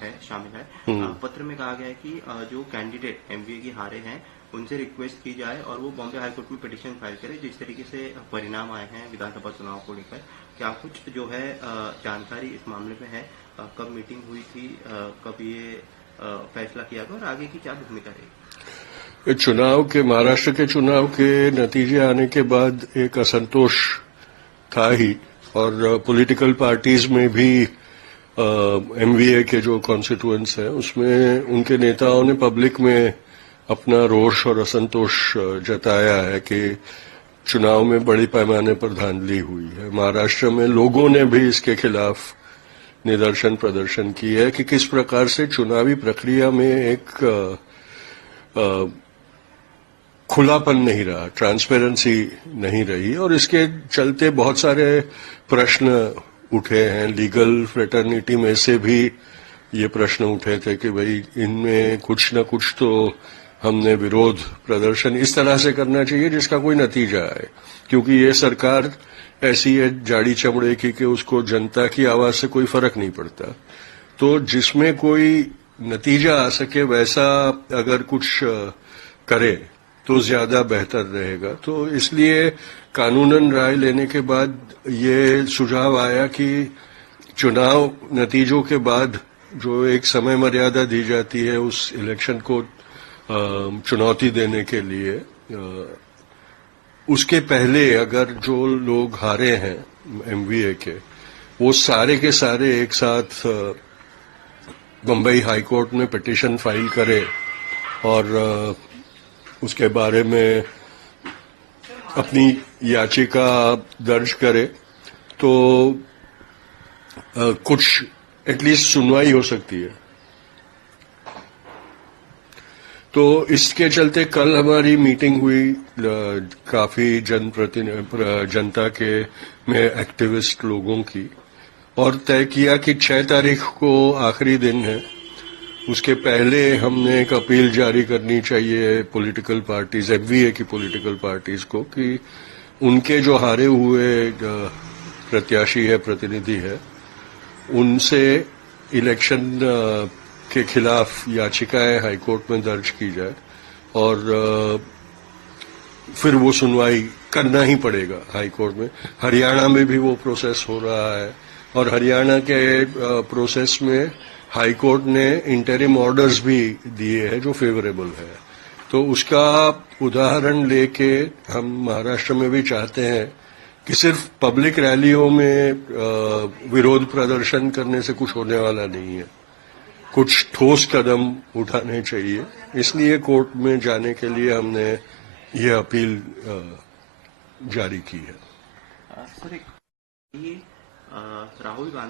है शामिल है। पत्र में कहा गया है कि जो कैंडिडेट एमबीए की हारे हैं उनसे रिक्वेस्ट की जाए और वो बॉम्बे हाईकोर्ट में पिटीशन फाइल करे। जिस तरीके से परिणाम आए हैं विधानसभा चुनाव को लेकर, क्या कुछ जो है जानकारी इस मामले में है? कब मीटिंग हुई थी, कब ये फैसला किया गया और आगे की क्या भूमिका रहेगी? चुनाव के महाराष्ट्र के चुनाव के नतीजे आने के बाद एक असंतोष था ही, और पॉलिटिकल पार्टीज में भी एमवीए के जो कॉन्स्टिट्यूएंट्स हैं उसमें उनके नेताओं ने पब्लिक में अपना रोष और असंतोष जताया है कि चुनाव में बड़ी पैमाने पर धांधली हुई है। महाराष्ट्र में लोगों ने भी इसके खिलाफ निदर्शन प्रदर्शन की है कि किस प्रकार से चुनावी प्रक्रिया में एक खुलापन नहीं रहा, ट्रांसपेरेंसी नहीं रही, और इसके चलते बहुत सारे प्रश्न उठे हैं। लीगल फ्रेटर्निटी में से भी ये प्रश्न उठे थे कि भाई इनमें कुछ न कुछ तो हमने विरोध प्रदर्शन इस तरह से करना चाहिए जिसका कोई नतीजा आए, क्योंकि ये सरकार ऐसी है जाड़ी चमड़े की कि उसको जनता की आवाज से कोई फर्क नहीं पड़ता। तो जिसमें कोई नतीजा आ सके वैसा अगर कुछ करे तो ज्यादा बेहतर रहेगा। तो इसलिए कानूनन राय लेने के बाद ये सुझाव आया कि चुनाव नतीजों के बाद जो एक समय मर्यादा दी जाती है उस इलेक्शन को चुनौती देने के लिए, उसके पहले अगर जो लोग हारे हैं एमवीए के, वो सारे के सारे एक साथ बम्बई हाईकोर्ट में पिटीशन फाइल करे और उसके बारे में अपनी याचिका दर्ज करे तो कुछ एटलीस्ट सुनवाई हो सकती है। तो इसके चलते कल हमारी मीटिंग हुई काफी जनता के में एक्टिविस्ट लोगों की, और तय किया कि 6 तारीख को आखिरी दिन है। उसके पहले हमने एक अपील जारी करनी चाहिए पॉलिटिकल पार्टीज, एमवीए की पॉलिटिकल पार्टीज को, कि उनके जो हारे हुए प्रत्याशी है, प्रतिनिधि है, उनसे इलेक्शन के खिलाफ याचिकाएं हाईकोर्ट में दर्ज की जाए और फिर वो सुनवाई करना ही पड़ेगा हाईकोर्ट में। हरियाणा में भी वो प्रोसेस हो रहा है, और हरियाणा के प्रोसेस में हाईकोर्ट ने इंटरिम ऑर्डर्स भी दिए हैं जो फेवरेबल है। तो उसका उदाहरण लेके हम महाराष्ट्र में भी चाहते हैं कि सिर्फ पब्लिक रैलियों में विरोध प्रदर्शन करने से कुछ होने वाला नहीं है, कुछ ठोस कदम उठाने चाहिए। इसलिए कोर्ट में जाने के लिए हमने ये अपील जारी की है। सर, राहुल गांधी